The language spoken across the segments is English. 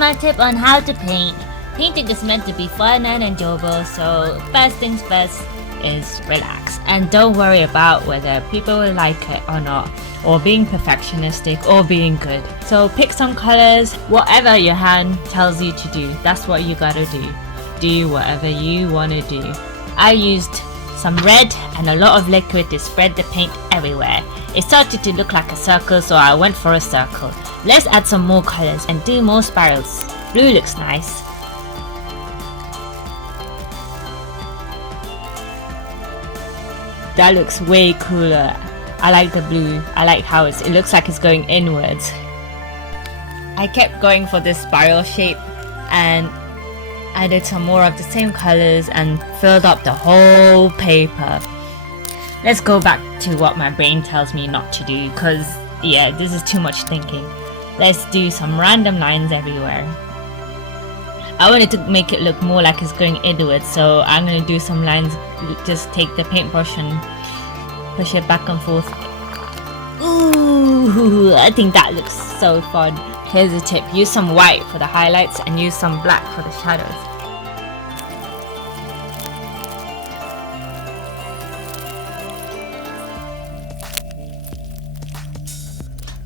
my tip on how to paint. Painting is meant to be fun and enjoyable, so first things first is relax and don't worry about whether people will like it or not, or being perfectionistic or being good. So pick some colors, whatever your hand tells you to do, that's what you gotta do. Do whatever you want to do. I used some red and a lot of liquid to spread the paint everywhere. It started to look like a circle, so I went for a circle. Let's add some more colors and do more spirals. Blue looks nice. That looks way cooler. I like the blue. I like how it looks like it's going inwards. I kept going for this spiral shape and added some more of the same colors and filled up the whole paper. Let's go back to what my brain tells me not to do, because yeah, this is too much thinking. Let's do some random lines everywhere. I wanted to make it look more like it's going inwards, so I'm going to do some lines. Just take the paintbrush and push it back and forth. Ooh, I think that looks so fun. Here's a tip, use some white for the highlights and use some black for the shadows.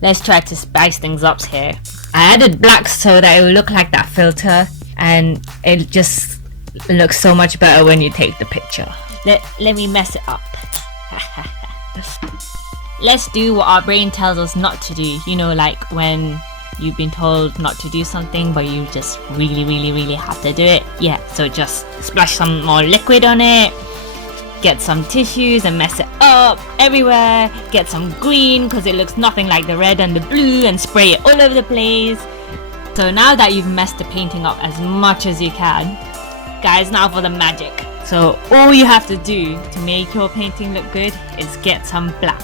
Let's try to spice things up here. I added black so that it will look like that filter, and it just looks so much better when you take the picture. Let me mess it up. Let's do what our brain tells us not to do. You know, like when you've been told not to do something but you just really have to do it. Yeah, so just splash some more liquid on it, get some tissues and mess it up everywhere, get some green because it looks nothing like the red and the blue, and spray it all over the place. So now that you've messed the painting up as much as you can, guys, now for the magic. So all you have to do to make your painting look good is get some black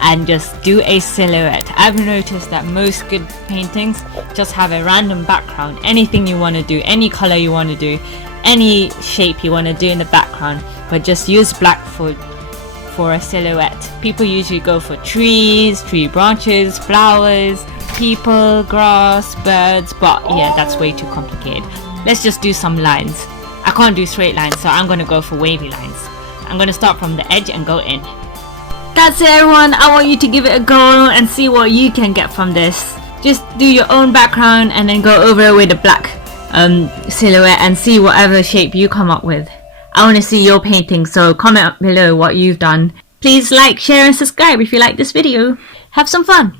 and just do a silhouette. I've noticed that most good paintings just have a random background. Anything you want to do, any color you want to do, any shape you want to do in the background, but just use black for a silhouette. People usually go for trees, tree branches, flowers, people, grass, birds, but yeah, that's way too complicated. Let's just do some lines. I can't do straight lines, so I'm going to go for wavy lines. I'm going to start from the edge and go in. That's it, everyone. I want you to give it a go and see what you can get from this. Just do your own background and then go over it with a black silhouette and see whatever shape you come up with. I want to see your painting, so comment below what you've done. Please like, share and subscribe if you like this video. Have some fun.